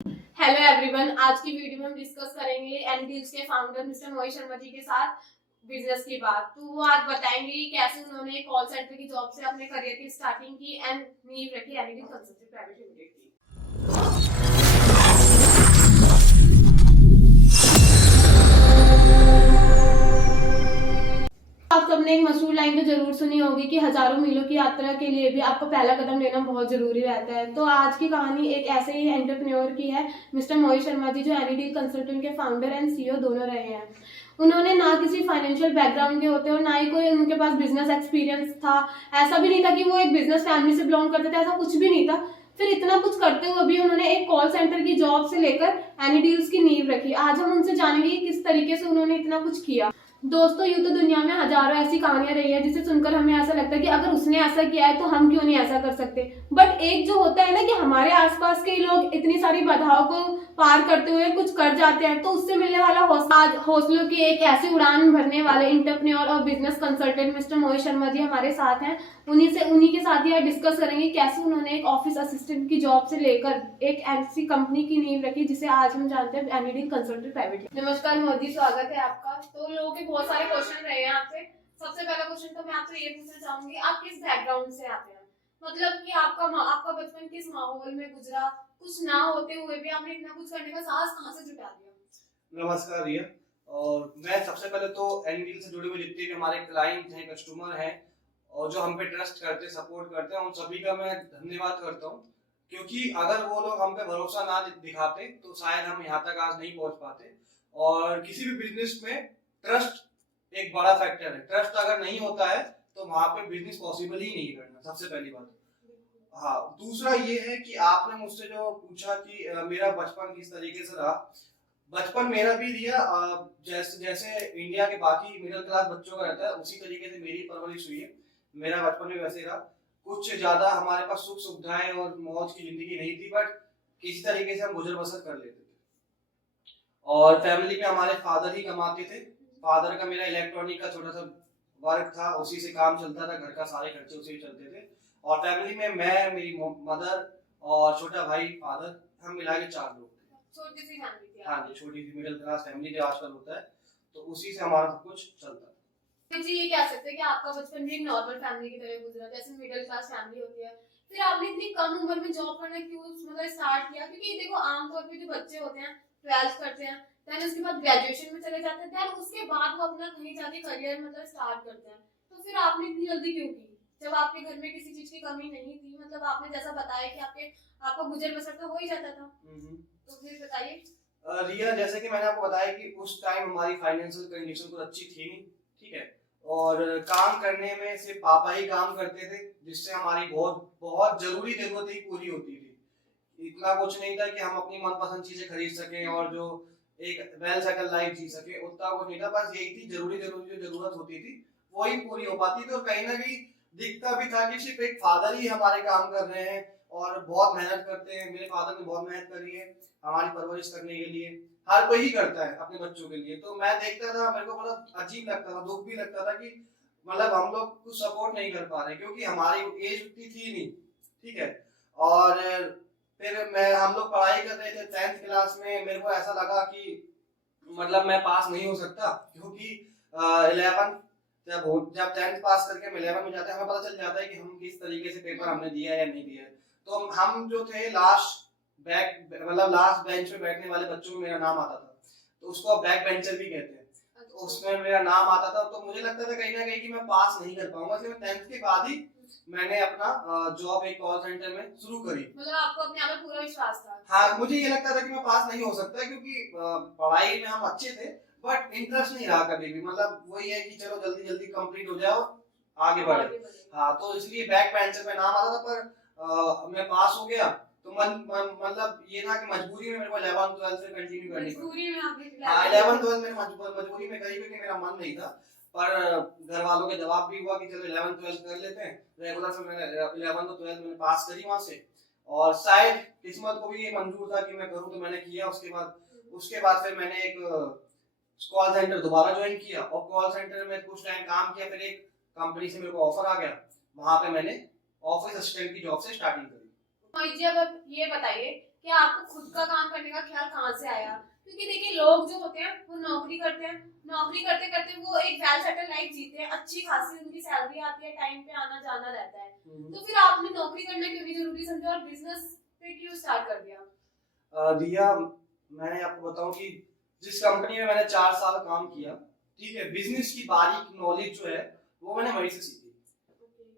Hello everyone, आज की video में हम डिस्कस करेंगे एनडील्स के फाउंडर मिस्टर मोहित शर्मा जी के साथ बिजनेस की बात। तो वो आज बताएंगे कि कैसे उन्होंने कॉल सेंटर की जॉब से अपने करियर की स्टार्टिंग की एंड नींव रखी एनडील कंसल्टेंसी प्राइवेट लिमिटेड की। आप सबने एक मशहूर लाइन तो जरूर सुनी होगी कि हजारों मीलों की यात्रा के लिए भी आपको पहला कदम लेना बहुत जरूरी रहता है। तो आज की कहानी एक ऐसे ही एंटरप्रेन्योर की है, मिस्टर मोहित शर्मा जी, जो एनडील कंसल्टेंट के फाउंडर एंड सीईओ दोनों रहे हैं। उन्होंने ना किसी फाइनेंशियल बैकग्राउंड के होते और ना ही कोई उनके पास बिजनेस एक्सपीरियंस था। ऐसा भी नहीं था कि वो एक बिजनेस फैमिली से बिलोंग करते थे, ऐसा कुछ भी नहीं था। फिर इतना कुछ करते हुए भी उन्होंने एक कॉल सेंटर की जॉब से लेकर एनीडील्स की नींव रखी। आज हम उनसे जानेंगे कि किस तरीके से उन्होंने इतना कुछ किया। दोस्तों, यूं तो दुनिया में हजारों ऐसी कहानियां रही है जिसे सुनकर हमें ऐसा लगता है कि अगर उसने ऐसा किया है तो हम क्यों नहीं ऐसा कर सकते। बट एक जो होता है ना कि हमारे आसपास के लोग इतनी सारी बाधाओं को पार करते हुए कुछ कर जाते हैं, तो उससे मिलने वाला हौसलों की एक ऐसी उड़ान भरने वाले इंटरप्रेन्योर और business consultant mister Mohit Sharma ji हमारे साथ हैं। उन्हीं के साथ ही आज डिस्कस करेंगे कैसे उन्होंने एक ऑफिस असिस्टेंट की जॉब से लेकर एक ऐसी कंपनी की नींव रखी जिसे आज हम जानते हैं एनईडी कंसल्टेंट प्राइवेट। नमस्कार मोदी, स्वागत है आपका। तो लोगों के बहुत सारे क्वेश्चन रहे हैं आपसे। सबसे पहला क्वेश्चन तो मैं आपसे ये पूछना चाहूंगी, आप किस बैकग्राउंड से आते हैं? मतलब कि आपका बचपन किस माहौल में गुजरा, कुछ ना होते हुए भी आपने इतना कुछ करने का साहस कहाँ से जुटा दिया? नमस्कार रिया। और मैं सबसे पहले तो एनडील से जुड़े हुए जितने भी हमारे क्लाइंट हैं, कस्टमर हैं और जो हम पे ट्रस्ट करते हैं, सपोर्ट करते हैं, उन सभी का मैं धन्यवाद करता हूँ। क्योंकि अगर वो लोग हम पे भरोसा ना दिखाते तो शायद हम यहाँ तक आज नहीं पहुँच पाते। और किसी भी बिजनेस में ट्रस्ट एक बड़ा फैक्टर है। ट्रस्ट अगर नहीं होता है तो वहाँ पे बिजनेस पॉसिबल ही नहीं करना, सबसे पहली बात। हाँ, दूसरा ये है कि आपने मुझसे जो पूछा कि मेरा बचपन किस तरीके से रहा। बचपन मेरा भी रिया जैसे जैसे इंडिया के बाकी मिडिल क्लास बच्चों का रहता है, उसी तरीके से मेरी परवरिश हुई है। मेरा बचपन भी वैसे रहा। कुछ ज्यादा हमारे पास सुख सुविधाएं और मौज की जिंदगी नहीं थी, बट किसी तरीके से हम गुजर बसर कर लेते थे। और फैमिली में हमारे फादर ही कमाते थे। फादर का मेरा इलेक्ट्रॉनिक का छोटा सा वर्क था, उसी से काम चलता था, घर का सारे खर्चे उसी से चलते थे। और फैमिली में मैं, मेरी मदर और छोटा भाई, फादर, हम मिला के 4 लोग थे। छोटी सी फैमिली थी हाँ जी, छोटी सी मिडिल क्लास फैमिली जो आजकल होता है, तो उसी से हमारा सब कुछ चलता है। जी, ये कह सकते हैं कि आपका बचपन भी एक नॉर्मल फैमिली की तरह गुजरा, जैसे मिडिल क्लास फैमिली होती है। फिर आपने इतनी कम उम्र में जॉब करना क्यों मतलब स्टार्ट किया? क्योंकि देखो, आमतौर पे जो बच्चे होते हैं 12th करते हैं, देन उसके बाद ग्रेजुएशन में चले जाते हैं, देन उसके बाद वो अपना कहीं जाके करियर मतलब स्टार्ट करते हैं। तो फिर आपने इतनी जल्दी क्यों की, जब आपके घर में किसी चीज की कमी नहीं थी? मतलब आपने जैसा बताया कि आपका गुजर बसर तो हो ही जाता था। तो फिर बताइए। रिया, जैसे कि मैंने आपको बताया कि उस टाइम हमारी फाइनेंशियल कंडीशन कुछ अच्छी थी नहीं, ठीक है। और काम करने में सिर्फ पापा ही काम करते थे, जिससे हमारी बहुत बहुत जरूरी जरूरत ही पूरी होती थी। इतना कुछ नहीं था कि हम अपनी मनपसंद चीजें खरीद सकें और जो एक वेल सेटल लाइफ जी सके, उतना कुछ नहीं था। बस यही थी, जरूरी जरूरी जो जरूरत होती थी वही पूरी हो पाती थी। और कहीं ना कहीं दिखता भी था कि सिर्फ एक फादर ही हमारे काम कर रहे हैं और बहुत मेहनत करते हैं। मेरे फादर ने बहुत मेहनत करी है हमारी परवरिश करने के लिए। हर कोई ही करता है अपने बच्चों के लिए। तो मैं देखता था, मेरे को बड़ा अजीब लगता था, दुख भी लगता था कि मतलब हम लोग कुछ सपोर्ट नहीं कर पा रहे, क्योंकि हमारी एज उतनी थी नहीं, ठीक है। और फिर हम लोग पढ़ाई कर रहे थे 10th क्लास में। मेरे को ऐसा लगा कि मतलब मैं पास नहीं हो सकता, क्योंकि 11 जब 10th पास करके हम 11 में जाते हैं, हमें पता चल जाता है कि हम किस तरीके से पेपर हमने दिया है या नहीं दिया है। तो हम जो थे लास्ट बेंच में बैठने वाले बच्चों में मेरा नाम आता था, तो उसको अब बैक बेंचर भी कहते हैं। तो उसमें मेरा नाम आता था, तो मुझे लगता था कहीं ना कहीं कि मैं पास नहीं कर पाऊंगा। इसलिए 10th के बाद ही मैंने अपना जॉब एक कॉल सेंटर में शुरू करी। मतलब आपको अपने आप में पूरा विश्वास था? हाँ, मुझे ये लगता था कि मैं पास नहीं हो सकता, क्योंकि पढ़ाई में हम अच्छे थे, बट इंटरेस्ट नहीं रहा कभी भी। मतलब वही है कि चलो जल्दी जल्दी कंप्लीट हो जाओ, आगे बढ़े। हाँ, तो इसलिए बैक बेंचर में नाम आता था। पर मैं पास हो गया, तो मतलब ये था कि मजबूरी में मेरे को 11th 12th से कंटिन्यू करनी पड़ी। हाँ, 11th 12th मैंने मजबूरी में करी, क्योंकि मेरा मन नहीं था। पर घर वालों के दबाव भी हुआ कि चलो 11th 12th कर लेते हैं। रेगुलर से मैंने 11th और 12th मैंने पास करी वहां से। और शायद किस्मत को भी ये मंजूर था कि मैं करूं, तो मैंने किया। उसके बाद फिर मैंने एक कॉल सेंटर दोबारा ज्वाइन किया, और कॉल सेंटर में कुछ टाइम काम किया। फिर एक कंपनी से मेरे को ऑफर आ गया, वहां पे मैंने ऑफिस असिस्टेंट की जॉब से स्टार्टिंग करी। जी, अब ये बताइए कि कि आपको खुद का काम करने का ख्याल कहाँ से आया? क्योंकि देखिए लोग जो होते हैं वो नौकरी करते हैं, नौकरी करते करते वो एक वेल सेटल लाइफ जीते हैं, अच्छी खासी उनकी सैलरी आती है, टाइम पे आना जाना रहता है, तो फिर आपने नौकरी करना क्यों नहीं जरूरी समझा और बिजनेस पे क्यों स्टार्ट कर दिया? दिया, मैं आपको बताऊं कि जिस कंपनी में मैंने 4 साल काम किया, ठीक है, बिजनेस की बारीक नॉलेज जो है वो मैंने वहीं से सीखी।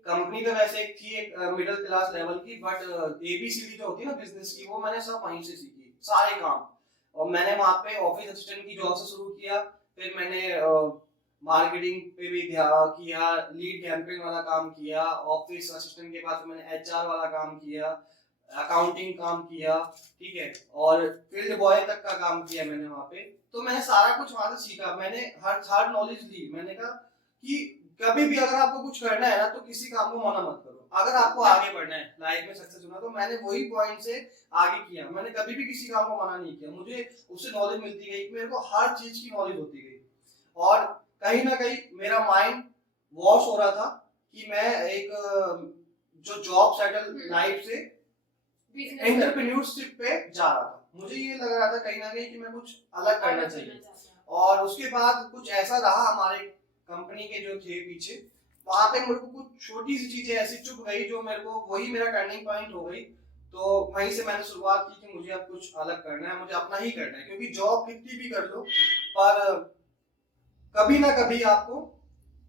कंपनी तो वैसे एक थी, एक मिडिल क्लास लेवल की, बट एबीसीडी जो होती है ना बिजनेस की, वो मैंने सब वहीं से सीखी, सारे काम। और मैंने वहाँ पे ऑफिस असिस्टेंट की जॉब से शुरू किया, फिर मैंने मार्केटिंग पे भी किया, लीड कैंपेन वाला काम किया, ऑफिस असिस्टेंट के बाद मैंने एचआर वाला काम किया, अकाउंटिंग काम किया, ठीक है, और फील्ड बॉय तक का काम किया मैंने वहाँ पे। तो मैंने सारा कुछ वहाँ से सीखा, मैंने हर नॉलेज ली। मैंने कहा कि कभी भी अगर आपको कुछ करना है ना तो किसी काम को मना मत करो, अगर आपको आगे बढ़ना है, लाइफ में सक्सेस होना, तो मैंने वही पॉइंट से आगे किया। मैंने कभी भी किसी काम को मना नहीं किया, मुझे उससे नॉलेज मिलती गई, मेरे को हर चीज की नॉलेज होती गई, और कहीं ना कहीं मेरा माइंड वॉश हो रहा था कि मैं एक जो जॉब सेटल लाइफ से एंटरप्रेन्योरशिप पे जा रहा था। मुझे ये लग रहा था कहीं ना कहीं कि मैं कुछ अलग करना चाहिए। और उसके बाद कुछ ऐसा रहा हमारे कंपनी के जो थे पीछे, वहां पे मेरे को कुछ छोटी सी चीजें ऐसी चुप गई जो मेरे को वही मेरा टर्निंग पॉइंट हो गई। तो वहीं से मैंने शुरुआत की कि मुझे अब कुछ अलग करना है, मुझे अपना ही करना है, क्योंकि जॉब कितनी भी कर लो पर कभी ना कभी आपको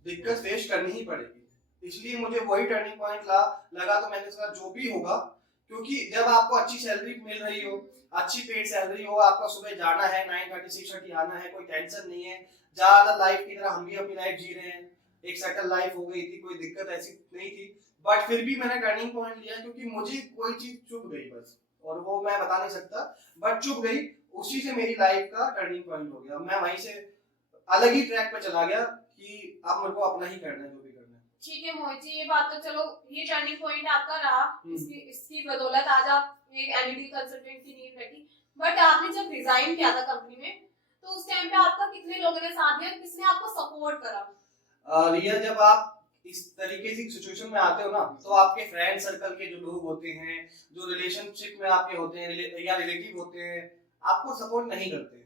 दिक्कत फेस करनी ही पड़ेगी। इसलिए मुझे वही टर्निंग पॉइंट लगा, तो मैंने सोचा जो भी होगा, क्योंकि जब आपको अच्छी सैलरी मिल रही हो, अच्छी पेड सैलरी हो, आपका सुबह जाना है 9:30 6:30 आना है, कोई टेंशन नहीं है, ज्यादा लाइफ की तरह हम भी अपनी लाइफ जी रहे हैं, एक सेटल लाइफ हो गई थी, कोई दिक्कत ऐसी नहीं थी। बट फिर भी मैंने टर्निंग पॉइंट लिया क्योंकि मुझे कोई चीज चुभ गई बस, और वो मैं बता नहीं सकता, बट चुभ गई, उसी से मेरी लाइफ का टर्निंग पॉइंट हो गया। मैं वहीं से अलग ही ट्रैक पे चला गया कि अब मेरे को अपना ही करना है, जो भी करना है। ठीक है मोहित जी, ये बात तो चलो, ये टर्निंग पॉइंट आपका रहा, इसकी बदौलत आज आप एक एनईडी कंसल्टेंट की नींव रखी। बट आपने जब रिजाइन किया था कंपनी में, तो उस टाइम पे आपका कितने लोगों ने साथ दिया, किसने आपको सपोर्ट करा? रिया, जब आप इस तरीके की सिचुएशन में आते हो ना, तो आपके फ्रेंड सर्कल के जो लोग होते हैं, जो रिलेशनशिप में आपके होते हैं या रिलेटिव होते हैं, आपको सपोर्ट नहीं करते।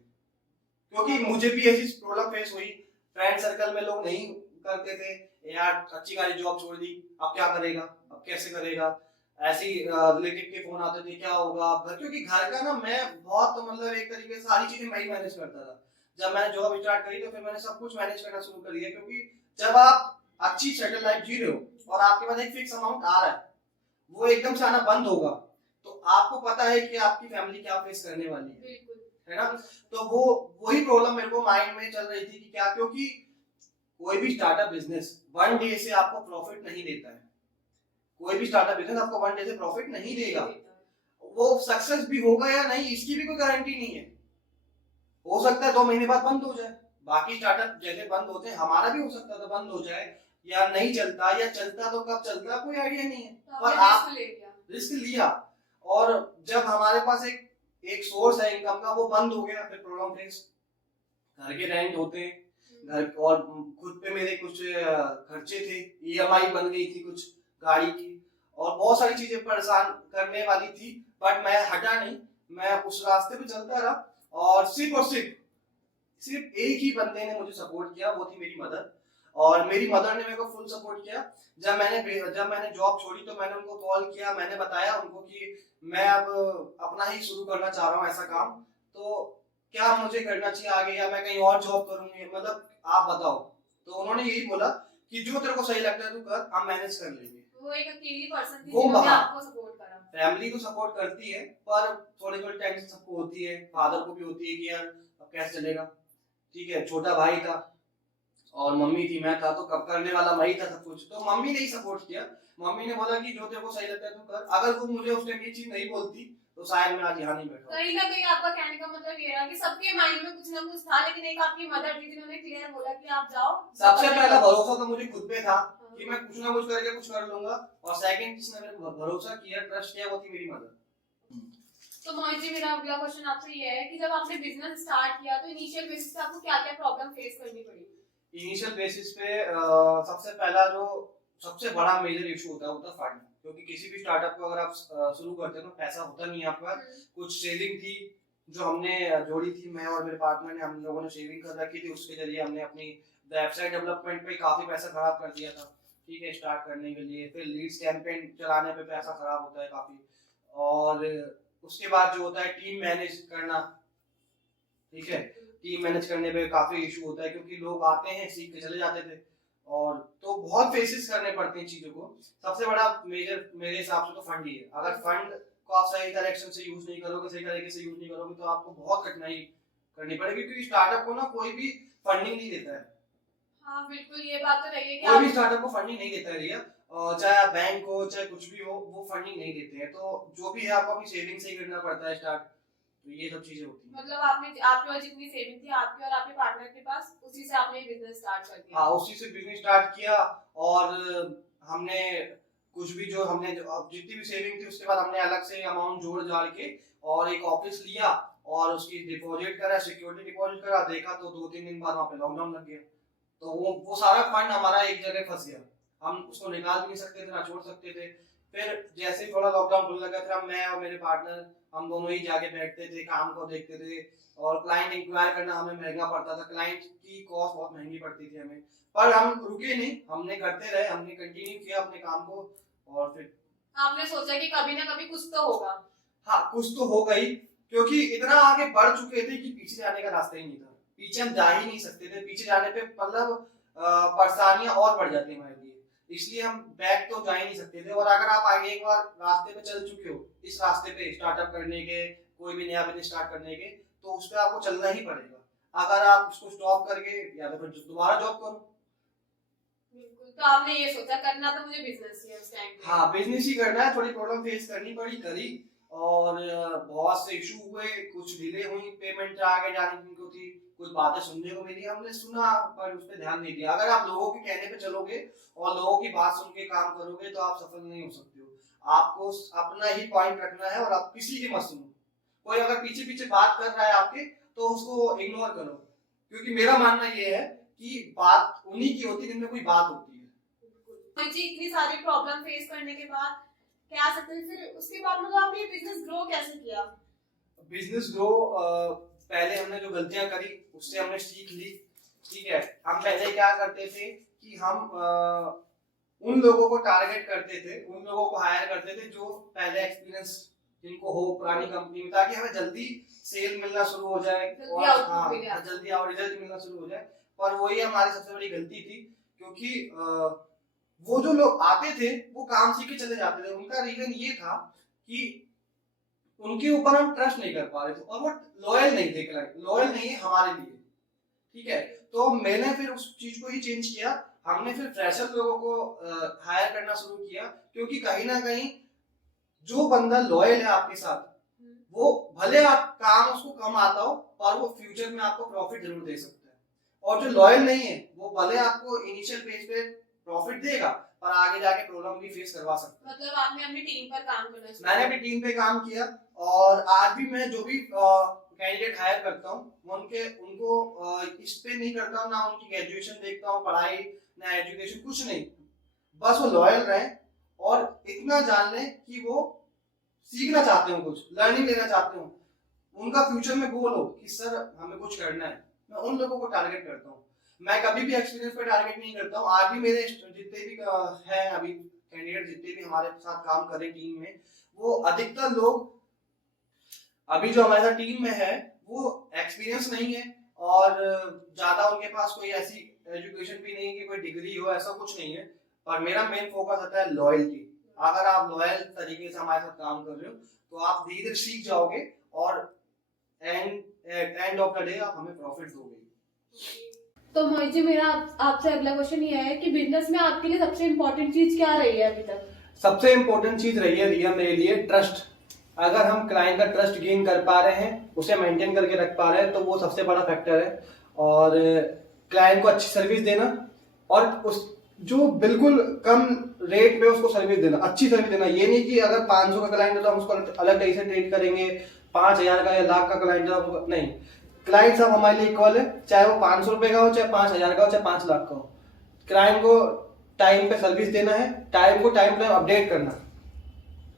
क्योंकि मुझे भी ऐसी प्रॉब्लम फेस हुई, फ्रेंड सर्कल में लोग नहीं करते थे, यार अच्छी खासी जॉब छोड़ दी, अब क्या करेगा, अब कैसे करेगा, ऐसी रिलेटिव के फोन आते थे, क्या होगा घर, क्योंकि घर का ना मैं बहुत मतलब एक तरीके से सारी चीजें मैं ही मैनेज करता था। जब मैंने जॉब स्टार्ट करी तो फिर मैंने सब कुछ मैनेज करना शुरू कर दिया, क्योंकि जब आप अच्छी सेटल लाइफ जी रहे हो और आपके पास एक फिक्स अमाउंट आ रहा है, वो एकदम से आना बंद होगा, तो आपको पता है कि आपकी फैमिली क्या फेस करने वाली है ना। तो वो वही प्रॉब्लम मेरे को माइंड में चल रही थी कि क्या, क्योंकि कोई भी स्टार्टअप बिजनेस वन डे से आपको प्रॉफिट नहीं देता है, कोई भी स्टार्टअप बिजनेस आपको वन डे से प्रॉफिट नहीं देगा, वो सक्सेस भी होगा या नहीं इसकी भी कोई गारंटी नहीं है, हो सकता है 2 महीने बाद बंद हो जाए। बाकी स्टार्टअप जैसे बंद होते हैं, हमारा भी हो सकता था बंद हो जाए, या नहीं चलता, या चलता तो कब चलता कोई आइडिया नहीं है, पर आप रिस्क लिया, और जब हमारे पास एक सोर्स है इनकम का, वो बंद हो गया, फिर प्रॉब्लम फेस। घर के रेंट होते हैं, घर, और खुद पे मेरे कुछ खर्चे थे, ईएमआई बन गई थी कुछ गाड़ी की, और बहुत सारी चीजें परेशान करने वाली थी, बट मैं हटा नहीं, मैं उस रास्ते पे चलता रहा। और सिर्फ एक ही बंदे ने मुझे सपोर्ट किया, वो थी मेरी मदर, और मेरी मदर ने मेरे को फुल सपोर्ट किया। जब मैंने जॉब छोड़ी तो मैंने उनको कॉल किया, मैंने बताया उनको कि मैं अब अपना ही शुरू करना चाह रहा हूँ ऐसा काम, तो क्या मुझे करना चाहिए आगे, या मैं कहीं और जॉब करूंगी, मतलब आप बताओ। तो उन्होंने यही बोला कि जो तेरे को सही लगता है तू कर, हम मैनेज कर लेंगे। वो एक अकेली पर्सन थी जिन्होंने आपको सपोर्ट करा। फैमिली तो सपोर्ट करती है, पर थोड़ी थोड़ी टेंशन सबको होती है, फादर को भी होती है कि यार अब कैसे चलेगा, ठीक है, छोटा भाई था और मम्मी थी, मैं था, तो कब करने वाला वही था सब कुछ, तो मम्मी ने ही सपोर्ट किया। मम्मी ने बोला कि जो तेरे को सही लगता है तू कर। अगर वो मुझे उस टाइम ये चीज नहीं बोलती तो शायद मैं आज यहाँ नहीं बैठा। कहीं ना कहीं आपका कहने का मतलब ये रहा कि सबके माइंड में कुछ ना कुछ था, लेकिन एक आपकी मदर थी जिन्होंने क्लियर बोला कि आप जाओ। सबसे पहला भरोसा तो मुझे खुद पे था कि मैं कुछ ना कुछ करके कुछ कर लूंगा, और सेकंड जिसने मेरे को भरोसा किया, ट्रस्ट किया, वो थी मेरी मदर। तो मोहित जी, मेरा अगला क्वेश्चन आपसे ये है कि जब आपने बिजनेस स्टार्ट किया तो इनिशियल बेसिस पे आपको क्या क्या प्रॉब्लम फेस करनी पड़ी? इनिशियल बेसिस पे सबसे पहला जो सबसे बड़ा मेजर इशू होता है फंड, क्योंकि किसी भी स्टार्टअप को अगर आप शुरू करते हो तो पैसा होता नहीं है आपके पास। कुछ सेविंग थी जो हमने जोड़ी थी, मैं और मेरे पार्टनर ने, हम लोगों ने सेविंग कर रखी थी, उसके जरिए हमने अपनी वेबसाइट डेवलपमेंट पे काफी पैसा खराब कर दिया था, ठीक है, स्टार्ट करने के लिए। फिर लीड्स कैंपेन चलाने पे पैसा खराब होता है काफी, और उसके बाद जो होता है टीम मैनेज करना, ठीक है, टीम मैनेज करने पे काफी इशू होता है, क्योंकि लोग आते हैं सीख के चले जाते थे, और तो बहुत फेसेस करने पड़ते हैं चीजों को। सबसे बड़ा मेजर मेरे हिसाब से तो फंड ही है। अगर फंड को आप सही डायरेक्शन से यूज नहीं करोगे, सही तरीके से यूज नहीं करोगे, तो आपको बहुत कठिनाई करनी पड़ेगी, क्योंकि स्टार्टअप को ना कोई भी फंडिंग नहीं देता है। हाँ बिल्कुल, ये बात तो रही है कि कोई भी स्टार्टअप को फंडिंग नहीं देता है रिया, चाहे बैंक हो चाहे कुछ भी हो, वो फंडिंग नहीं देते हैं। तो जो भी है आपको अपनी सेविंग से ही करना पड़ता है स्टार्ट, तो ये सब चीजें होती हैं। मतलब आपके पास जितनी सेविंग थी आपकी और आपके पार्टनर के पास, उसी से आपने बिजनेस स्टार्ट कर दिया। हाँ, उसी से बिजनेस स्टार्ट किया, और हमने कुछ भी जो हमने अब जितनी भी सेविंग थी उसके बाद हमने अलग से अमाउंट जोड़ जाड़ के और एक ऑफिस लिया, और उसकी डिपॉजिट करा, सिक्योरिटी डिपॉजिट करा, देखा तो 2-3 दिन बाद वहाँ पे लॉकडाउन लग गया। तो वो सारा फंड हमारा एक जगह फंस गया, हम उसको निकाल भी नहीं सकते थे ना छोड़ सकते थे। फिर जैसे ही थोड़ा लॉकडाउन खुलने लगा, फिर मैं और मेरे पार्टनर हम दोनों ही जाके बैठते थे, काम को देखते थे, और क्लाइंट इंक्वायर करना हमें महंगा पड़ता था, क्लाइंट की कॉस्ट बहुत महंगी पड़ती थी हमें, पर हम रुके नहीं, हमने करते रहे, हमने कंटिन्यू किया अपने काम को, और फिर आपने सोचा कि कभी ना कभी कुछ तो होगा। हाँ, कुछ तो हो गई, क्योंकि इतना आगे बढ़ चुके थे कि पीछे जाने का रास्ता ही नहीं था, पीछे हम जा ही नहीं सकते थे, पीछे जाने पे मतलब परेशानियां और बढ़ जाती हमारे लिए, इसलिए हम बैक तो जा ही नहीं सकते थे। और अगर आप आगे एक बार रास्ते पे चल चुके हो, इस रास्ते पे स्टार्टअप करने के, कोई भी नया बिजनेस स्टार्ट करने के, तो उस पर आपको चलना ही पड़ेगा। अगर आप उसको स्टॉप करके या तो फिर दोबारा जॉब करो। बिल्कुल, तो आपने ये सोचा करना तो मुझे बिजनेस ही है उस टाइम पे। हाँ, बिजनेस ही करना है। थोड़ी प्रॉब्लम फेस करनी पड़ी, करी, और बहुत से इशू हुए, कुछ डिले हुई, पेमेंट आगे जाने की थी, कुछ बातें सुनने को मिली, हमने सुना पर उस पर ध्यान नहीं दिया। अगर आप लोगों के कहने पे चलोगे और लोगों की बात सुन के काम करोगे तो आप सफल नहीं हो सकते हो। आपको अपना ही पॉइंट रखना है, और आप किसी की मत सुनो। कोई अगर पीछे पीछे बात कर रहा है आपके, तो उसको इग्नोर करो, क्योंकि मेरा मानना ये है कि बात उन्हीं की होती है जिनमें कोई बात होती है। जी, इतनी सारी प्रॉब्लम फेस करने के बाद क्या सकते हैं, फिर उसके बाद मतलब आपने ये बिजनेस ग्रो कैसे किया? बिजनेस ग्रो, पहले हमने जो गलतियां करी उससे हमने सीख ली, ठीक है। हम पहले क्या करते थे कि हम उन लोगों को टारगेट करते थे, उन लोगों को हायर करते थे जो पहले एक्सपीरियंस जिनको हो पुरानी कंपनी में, ताकि हमें जल्दी सेल मिलना शुरू हो जाए और हाँ, जल्दी और रिजल्ट मिलना शुरू हो जाए। पर वही हमारी सबसे बड़ी गलती थी, क्योंकि वो जो लोग आते थे वो काम सीख के चले जाते थे। उनका रीजन ये था कि उनके ऊपर हम ट्रस्ट नहीं कर पा रहे थे, और वो लॉयल नहीं थे, क्लाइंट लॉयल नहीं है हमारे लिए, ठीक है। तो मैंने फिर उस चीज को ही चेंज किया, हमने फिर फ्रेशर लोगों को हायर करना शुरू किया, क्योंकि कहीं ना कहीं जो बंदा लॉयल है आपके साथ, वो भले आप काम उसको कम आता हो पर वो फ्यूचर में आपको प्रॉफिट जरूर दे सकता है। और जो लॉयल नहीं है वो भले आपको इनिशियल पेज पे प्रॉफिट देगा पर आगे जाके प्रॉब्लम भी फेस करवा सकता है। मतलब आपने अपनी टीम पर काम करना शुरू मैंने अपनी टीम पे काम किया, और आज भी मैं जो भी कैंडिडेट हायर करता हूँ उनको इस पे नहीं करता हूँ, ना उनकी ग्रेजुएशन देखता हूँ, पढ़ाई ना एजुकेशन, कुछ नहीं, बस वो लॉयल रहे और इतना जान लें कि वो सीखना चाहते हो, कुछ लर्निंग लेना चाहते हो, उनका फ्यूचर में गोल हो कि सर हमें कुछ करना है। मैं उन लोगों को टारगेट करता हूँ, मैं कभी भी एक्सपीरियंस पे टारगेट नहीं करता हूँ। आज भी मेरे जितने भी हैं अभी कैंडिडेट, जितने भी हमारे साथ काम कर रहे टीम में, वो अधिकतर लोग अभी जो हमारे साथ टीम में है वो एक्सपीरियंस नहीं है, और ज्यादा उनके पास कोई ऐसी एजुकेशन भी नहीं है कि कोई डिग्री हो, ऐसा कुछ नहीं है। पर मेरा मेन फोकस आता है लॉयल्टी। अगर आप लॉयल तरीके से हमारे साथ काम कर रहे हो तो आप धीरे धीरे सीख जाओगे, और एंड ऑफ द डे आप हमें प्रॉफिट दोगे। तो मोहित जी, मेरा आपसे अगला क्वेश्चन ये है कि बिजनेस में आपके लिए सबसे इम्पोर्टेंट चीज क्या रही है अभी तक? सबसे इम्पोर्टेंट चीज रही है रिया मेरे लिए ट्रस्ट। अगर हम क्लाइंट का ट्रस्ट गेन कर पा रहे हैं, उसे मेंटेन करके रख पा रहे हैं, तो वो सबसे बड़ा फैक्टर है। और क्लाइंट को अच्छी सर्विस देना, और उस जो बिल्कुल कम रेट पे उसको सर्विस देना, अच्छी सर्विस देना। ये नहीं कि अगर 500 का क्लाइंट है तो हम उसको अलग तरीके से ट्रीट करेंगे, 5000 का या लाख का क्लाइंट है नहीं। क्लाइंट सब हमारे लिए इक्वल है, चाहे वो 500 रुपए का हो, चाहे 5000 का हो, चाहे 5 लाख का हो। क्लाइंट को टाइम पे सर्विस देना है, टाइम को टाइम पे अपडेट करना,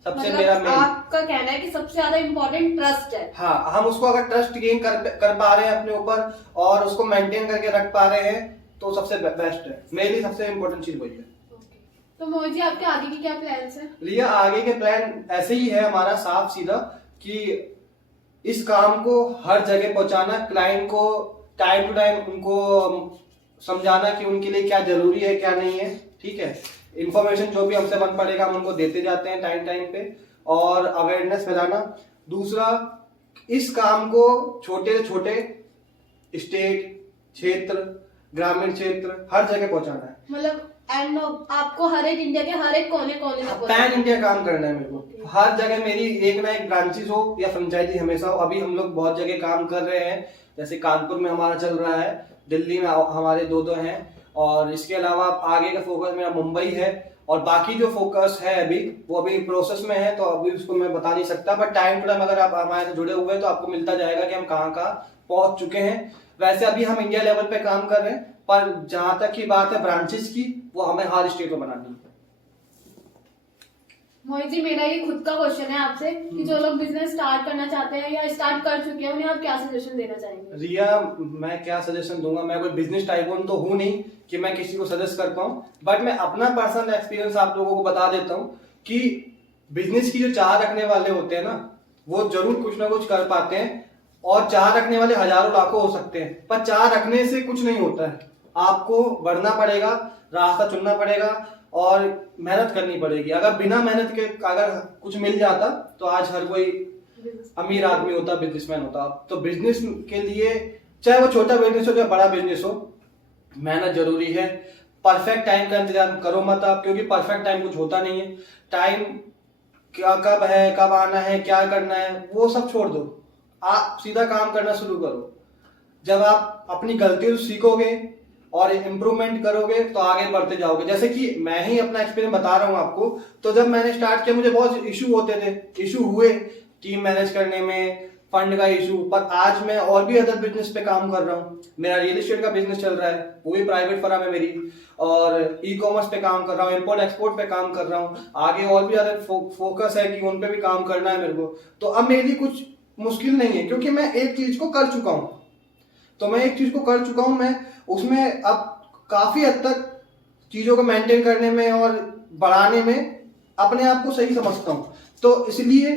सबसे मतलब मेरा मेन। आपका कहना है कि सबसे ज्यादा इम्पोर्टेंट ट्रस्ट है। हाँ, हम उसको अगर ट्रस्ट गेन कर पा रहे हैं अपने ऊपर और उसको मेंटेन करके रख पा रहे हैं तो सबसे बेस्ट है। मेरे लिए सबसे इम्पोर्टेंट चीज वही है। तो मोहित जी आपके आगे की क्या प्लान्स है? रिया, आगे के प्लान ऐसे ही है हमारा साफ सीधा कि इस काम को हर जगह पहुंचाना, क्लाइंट को टाइम टू टाइम उनको समझाना कि उनके लिए क्या जरूरी है क्या नहीं है, ठीक है। इंफॉर्मेशन जो भी हमसे बन पड़ेगा हम उनको देते जाते हैं टाइम टाइम पे, और अवेयरनेस फैलाना। दूसरा, इस काम को छोटे से छोटे स्टेट, क्षेत्र, ग्रामीण क्षेत्र, हर जगह पहुंचाना है। मतलब एंड आपको हर एक इंडिया के हर एक कोने कोने में पैन इंडिया काम करना है मेरे को। हर जगह मेरी एक ना एक ब्रांचेस हो या फ्रेंचाइजी हमेशा हो। अभी हम लोग बहुत जगह काम कर रहे हैं, जैसे कानपुर में हमारा चल रहा है, दिल्ली में हमारे दो हैं, और इसके अलावा आगे का फोकस मेरा मुंबई है, और बाकी जो फोकस है अभी वो अभी प्रोसेस में है, तो अभी उसको मैं बता नहीं सकता। बट टाइम टू टाइम अगर आप हमारे से जुड़े हुए हैं तो आपको मिलता जाएगा कि हम कहाँ कहाँ पहुंच चुके हैं। वैसे अभी हम इंडिया लेवल पे काम कर रहे हैं, पर जहां तक की बात है ब्रांचेस की, वो हमें हर स्टेट में बनानी है। मोहित जी, मेरा ये खुद का क्वेश्चन है आपसे कि जो लोग बिजनेस स्टार्ट करना चाहते हैं या स्टार्ट कर चुके हैं उन्हें आप क्या सजेशन देना चाहेंगे? रिया, मैं क्या सजेशन दूंगा, मैं कोई बिजनेस टाइकून तो हूं नहीं कि मैं किसी को सजेस्ट कर पाऊं, बट मैं अपना पर्सनल एक्सपीरियंस आप लोगों को बता देता हूं कि बिजनेस की जो चाह रखने वाले होते हैं ना, वो जरूर कुछ ना कुछ कर पाते हैं, और चाह रखने वाले हजारों लाखों हो सकते हैं, पर चाह रखने से कुछ नहीं होता है। आपको बढ़ना पड़ेगा, रास्ता चुनना पड़ेगा और मेहनत करनी पड़ेगी। अगर बिना मेहनत के अगर कुछ मिल जाता तो आज हर कोई अमीर आदमी होता, बिजनेसमैन होता। तो बिजनेस के लिए, चाहे वो छोटा बिजनेस हो चाहे बड़ा बिजनेस हो, मेहनत जरूरी है। परफेक्ट टाइम का इंतजार करो मत आप, क्योंकि परफेक्ट टाइम कुछ होता नहीं है। टाइम क्या कब है, कब आना है, क्या करना है, वो सब छोड़ दो, आप सीधा काम करना शुरू करो। जब आप अपनी गलतियों से सीखोगे और इम्प्रूवमेंट करोगे तो आगे बढ़ते जाओगे। जैसे कि मैं ही अपना एक्सपीरियंस बता रहा हूँ आपको, तो जब मैंने स्टार्ट किया मुझे बहुत इशू होते थे, इशू हुए टीम मैनेज करने में, फंड का इशू, पर आज मैं और भी अदर बिजनेस पे काम कर रहा हूँ। मेरा रियल एस्टेट का बिजनेस चल रहा है, वो भी प्राइवेट फर्म है मेरी, और ई कॉमर्स पे काम कर रहा हूँ, इम्पोर्ट एक्सपोर्ट पे काम कर रहा हूँ। आगे और भी अदर फोकस है कि उन पे भी काम करना है मेरे को। तो अब मेरे लिए कुछ मुश्किल नहीं है, क्योंकि मैं एक चीज को कर चुका हूँ। मैं उसमें अब काफी हद तक चीजों को मेंटेन करने में और बढ़ाने में अपने आप को सही समझता हूँ। तो इसलिए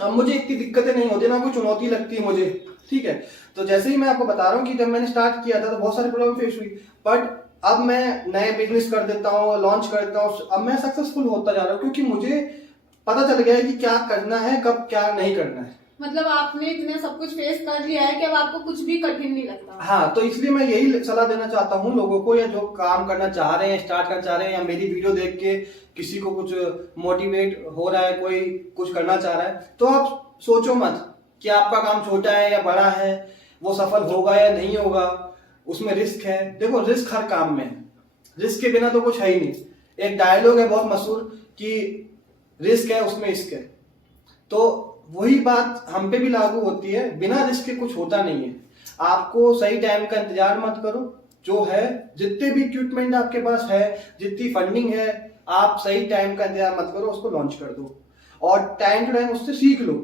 अब मुझे इतनी दिक्कतें नहीं होती, ना कोई चुनौती लगती है मुझे, ठीक है। तो जैसे ही मैं आपको बता रहा हूँ कि जब मैंने स्टार्ट किया था तो बहुत सारी प्रॉब्लम फेस हुई, बट अब मैं नए बिजनेस कर देता हूँ, लॉन्च करता हूँ, अब मैं सक्सेसफुल होता जा रहा हूँ, क्योंकि मुझे पता चल गया है कि क्या करना है, कब क्या नहीं करना है। मतलब आपने इतना सब कुछ फेस कर लिया है कि अब आपको कुछ भी कठिन नहीं लगता। हाँ, तो इसलिए मैं यही सलाह देना चाहता हूँ लोगों को, या जो काम करना चाह रहे हैं, स्टार्ट करना चाह रहे हैं, या मेरी वीडियो देख के किसी को कुछ मोटिवेट हो रहा है, कोई कुछ करना चाह रहा है, तो आप सोचो मत कि आपका काम छोटा है या बड़ा है, वो सफल होगा या नहीं होगा, उसमें रिस्क है। देखो, रिस्क हर काम में है, रिस्क के बिना तो कुछ है ही नहीं। एक डायलॉग है बहुत मशहूर कि रिस्क है उसमें इश्क है, तो वही बात हम पे भी लागू होती है। बिना रिस्क के कुछ होता नहीं है। आपको सही टाइम का इंतजार मत करो, जो है जितने भी इक्विपमेंट आपके पास है, जितनी फंडिंग है, आप सही टाइम का इंतजार मत करो, उसको लॉन्च कर दो, और टाइम टू टाइम उससे सीख लो,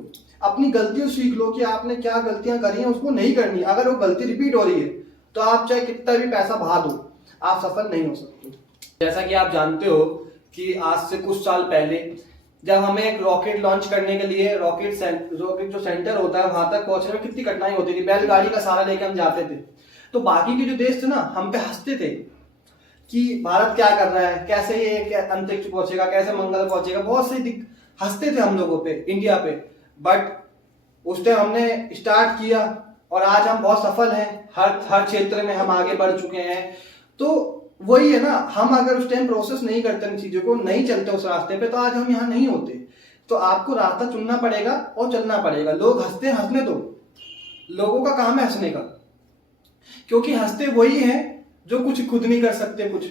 अपनी गलतियों सीख लो कि आपने क्या गलतियां करी हैं, उसको नहीं करनी। अगर वो गलती रिपीट हो रही है तो आप चाहे कितना भी पैसा बहा दो, आप सफल नहीं हो सकते। जैसा कि आप जानते हो कि आज से कुछ साल पहले जब हमें एक रॉकेट लॉन्च करने के लिए रॉकेट जो सेंटर होता है वहां तक पहुंचने में कितनी कठिनाई होती थी, बैलगाड़ी का सहारा लेके हम जाते थे। तो बाकी के जो देश थे ना, हम पे हंसते थे कि भारत क्या कर रहा है, कैसे ये अंतरिक्ष पहुंचेगा, कैसे मंगल पहुंचेगा, बहुत से हंसते थे हम लोगों पे, इंडिया पे। बट उस टाइम हमने स्टार्ट किया और आज हम बहुत सफल हैं, हर क्षेत्र में हम आगे बढ़ चुके हैं। तो वही है ना, हम अगर उस टाइम प्रोसेस नहीं करते इन चीजों को, नहीं चलते उस रास्ते पे, तो आज हम यहाँ नहीं होते। तो आपको रास्ता चुनना पड़ेगा और चलना पड़ेगा। लोग हंसते हैं, हंसने दो, लोगों का काम है हंसने का, क्योंकि हंसते वही हैं जो कुछ खुद नहीं कर सकते कुछ,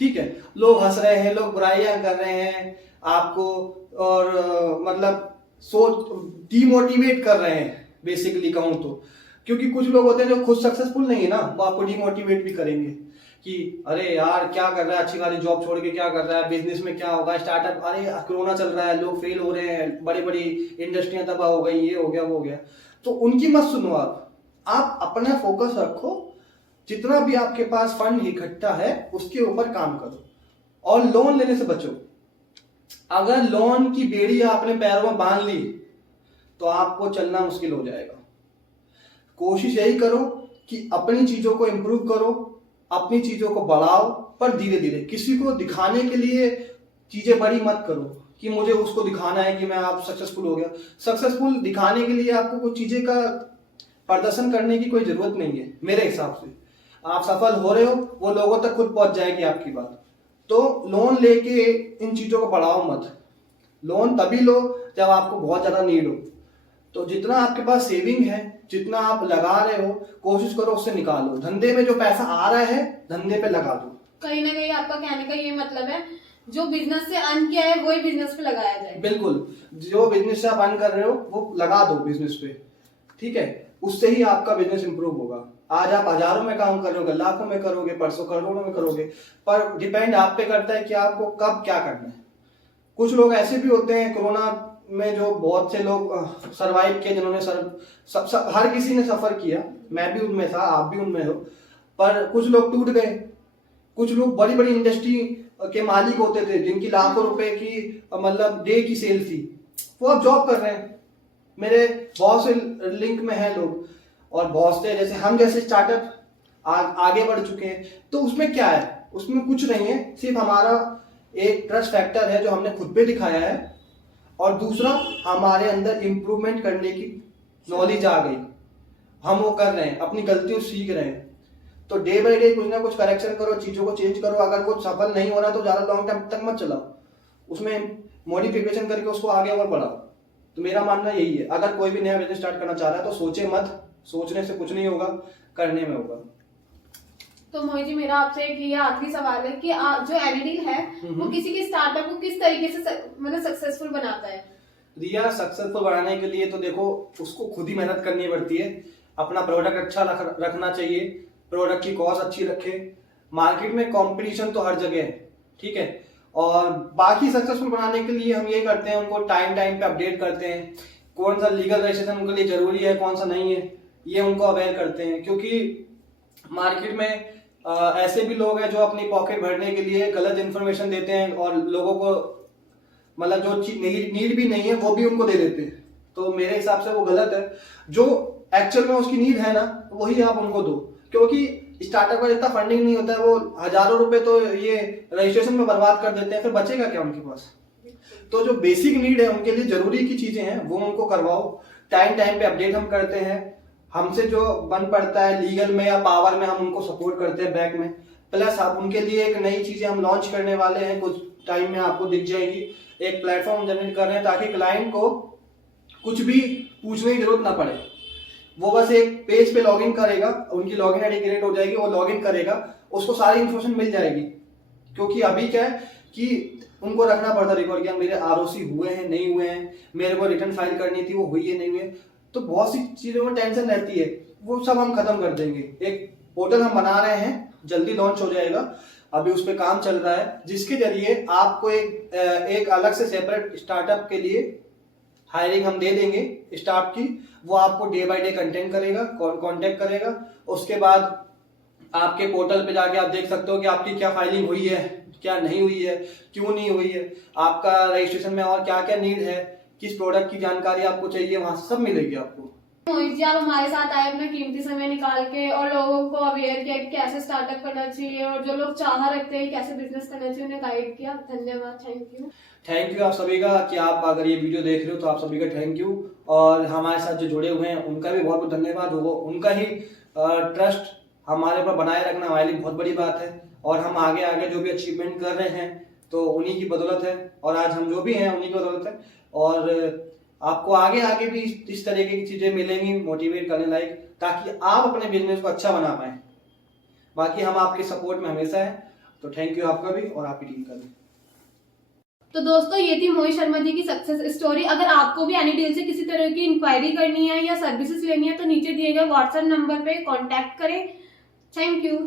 ठीक है। लोग हंस रहे हैं, लोग बुराइयां कर रहे हैं आपको, और मतलब सोच डीमोटिवेट कर रहे हैं बेसिकली कहूँ तो, क्योंकि कुछ लोग होते हैं जो खुद सक्सेसफुल नहीं है ना, वो आपको डीमोटिवेट भी करेंगे। कि अरे यार क्या कर रहा है, अच्छी वाली जॉब छोड़ के क्या कर रहा है, बिजनेस में क्या होगा, स्टार्टअप, अरे कोरोना चल रहा है, लोग फेल हो रहे हैं, बड़ी बड़ी इंडस्ट्रियां तबाह हो गई, ये हो गया वो हो गया। तो उनकी मत सुनो, आप अपना फोकस रखो, जितना भी आपके पास फंड इकट्ठा है उसके ऊपर काम करो और लोन लेने से बचो। अगर लोन की बेड़ी आपने पैरों में बांध ली तो आपको चलना मुश्किल हो जाएगा। कोशिश यही करो कि अपनी चीजों को इम्प्रूव करो, अपनी चीजों को बढ़ाओ, पर धीरे धीरे। किसी को दिखाने के लिए चीजें बड़ी मत करो कि मुझे उसको दिखाना है कि मैं आप सक्सेसफुल हो गया। सक्सेसफुल दिखाने के लिए आपको कुछ चीजें का प्रदर्शन करने की कोई जरूरत नहीं है। मेरे हिसाब से आप सफल हो रहे हो, वो लोगों तक खुद पहुंच जाएगी आपकी बात। तो लोन लेके इन चीजों को बढ़ाओ मत। लोन तभी लो जब आपको बहुत ज्यादा नीड हो। तो जितना आपके पास सेविंग है, जितना आप लगा रहे हो, कोशिश करो उससे निकालो। धंधे में जो पैसा आ रहा है धंधे पे लगा दो। कहीं ना कहीं आपका कहने का ये मतलब है जो बिजनेस से अर्न किया है वही बिजनेस पे लगाया जाए। बिल्कुल, जो बिजनेस से आप अर्न कर रहे हो वो लगा दो बिजनेस पे, ठीक है। उससे ही आपका बिजनेस इंप्रूव होगा। आज आप हजारों में काम कर रहे हो, लाखों में करोगे, परसों करोड़ों में करोगे, पर डिपेंड आप पे करता है कि आपको कब क्या करना है। कुछ लोग ऐसे भी होते हैं कोरोना में, जो बहुत से लोग सरवाइव किए, जिन्होंने हर किसी ने सफर किया, मैं भी उनमें था, आप भी उनमें हो। पर कुछ लोग टूट गए। कुछ लोग बड़ी बड़ी इंडस्ट्री के मालिक होते थे जिनकी लाखों रुपए की मतलब डे की सेल थी, वो अब जॉब कर रहे हैं। मेरे बहुत से लिंक में है लोग, और बहुत से जैसे हम जैसे स्टार्टअप आगे बढ़ चुके हैं। तो उसमें क्या है, उसमें कुछ नहीं है, सिर्फ हमारा एक ट्रस्ट फैक्टर है जो हमने खुद पे दिखाया है, और दूसरा हमारे अंदर इम्प्रूवमेंट करने की नॉलेज आ गई, हम वो कर रहे हैं, अपनी गलतियों सीख रहे हैं। तो डे बाय डे कुछ ना कुछ करेक्शन करो, चीजों को चेंज करो। अगर कुछ सफल नहीं हो रहा तो ज्यादा लॉन्ग टाइम तक मत चलाओ, उसमें मॉडिफिकेशन करके उसको आगे और बढ़ाओ। तो मेरा मानना यही है, अगर कोई भी नया बिजनेस स्टार्ट करना चाह रहा है तो सोचे मत, सोचने से कुछ नहीं होगा, करने में होगा। तो मोहित जी, मेरा आपसे एक ये आखिरी सवाल है कि जो एनीडील है वो किसी के स्टार्टअप को किस तरीके से मतलब सक्सेसफुल बनाता है? रिया, सक्सेसफुल बनाने के लिए तो देखो उसको खुद ही मेहनत करनी पड़ती है। अपना प्रोडक्ट अच्छा रखना चाहिए, प्रोडक्ट की कॉस्ट अच्छी रखे। मार्केट में कंपटीशन तो हर जगह है, ठीक है। और बाकी सक्सेसफुल बनाने के लिए हम ये करते हैं, उनको टाइम टाइम पे अपडेट करते हैं। कौन सा लीगल रजिस्ट्रेशन उनके लिए जरूरी है, कौन सा नहीं है, ये उनको अवेयर करते हैं। क्योंकि मार्केट में ऐसे भी लोग हैं जो अपनी पॉकेट भरने के लिए गलत इन्फॉर्मेशन देते हैं, और लोगों को मतलब जो चीज नीड भी नहीं है वो भी उनको दे देते हैं। तो मेरे हिसाब से वो गलत है। जो एक्चुअल में उसकी नीड है ना, वही आप उनको दो। क्योंकि स्टार्टअप का इतना फंडिंग नहीं होता है, वो हजारों रुपए तो ये रजिस्ट्रेशन में बर्बाद कर देते हैं, फिर बचेगा क्या उनके पास। तो जो बेसिक नीड है, उनके लिए जरूरी की चीजें हैं, वो उनको करवाओ। टाइम टाइम पे अपडेट हम करते हैं, हमसे जो बन पड़ता है लीगल में या पावर में, हम उनको सपोर्ट करते हैं बैक में। प्लस आप उनके लिए एक नई चीजें हम लॉन्च करने वाले हैं, कुछ टाइम में आपको दिख जाएगी। एक प्लेटफॉर्म जनरेट कर रहे हैं ताकि क्लाइंट को कुछ भी पूछने की जरूरत ना पड़े। वो बस एक पेज पे लॉगिन करेगा, उनकी लॉगिन आईडी क्रिएट हो जाएगी, वो लॉगिन करेगा, उसको सारी इन्फॉर्मेशन मिल जाएगी। क्योंकि अभी क्या है कि उनको रखना पड़ता रिकॉर्ड कि मेरे आरओसी हुए हैं नहीं हुए हैं, मेरे को रिटर्न फाइल करनी थी वो हुई है नहीं हुई है। तो बहुत सी चीजों में टेंशन रहती है, वो सब हम खत्म कर देंगे। एक पोर्टल हम बना रहे हैं, जल्दी लॉन्च हो जाएगा, अभी उस पर काम चल रहा है, जिसके जरिए आपको एक अलग से सेपरेट स्टार्टअप के लिए हायरिंग हम दे देंगे स्टाफ की। वो आपको डे बाय डे कंटेंट करेगा, कांटेक्ट करेगा। उसके बाद आपके पोर्टल पे जाके आप देख सकते हो कि आपकी क्या फाइलिंग हुई है, क्या नहीं हुई है, क्यों नहीं हुई है, आपका रजिस्ट्रेशन में और क्या क्या नीड है, किस प्रोडक्ट की जानकारी आपको चाहिए, वहां से सब मिलेगी आपको। मोहित जी, आप हमारे साथ आए अपना कीमती समय निकाल के और लोगों को अवेयर किया कि कैसे स्टार्टअप करना चाहिए, और जो लोग चाह रखते हैं कैसे बिजनेस करना चाहिए उन्हें गाइड किया। धन्यवाद, थैंक यू आप सभी का कि आप अगर ये वीडियो देख रहे हो तो आप सभी का थैंक यू। और हमारे साथ जो जुड़े हुए हैं उनका भी बहुत बहुत धन्यवाद। वो उनका ही ट्रस्ट हमारे पर बनाए रखना हमारे लिए बहुत बड़ी बात है। और हम आगे आगे जो भी अचीवमेंट कर रहे हैं तो उन्हीं की बदौलत है, और आज हम जो भी हैं उन्हीं की बदौलत है। और आपको आगे आगे भी इस तरीके की चीजें मिलेंगी मोटिवेट करने लायक, ताकि आप अपने बिजनेस को अच्छा बना पाए। बाकी हम आपके सपोर्ट में हमेशा हैं। तो थैंक यू आपका भी और आपकी टीम का भी। तो दोस्तों, ये थी मोहित शर्मा जी की सक्सेस स्टोरी। अगर आपको भी एनीडील से किसी तरह की इंक्वायरी करनी है या सर्विसेज लेनी है तो नीचे दिए गए व्हाट्सएप नंबर पे कांटेक्ट करें। Thank you.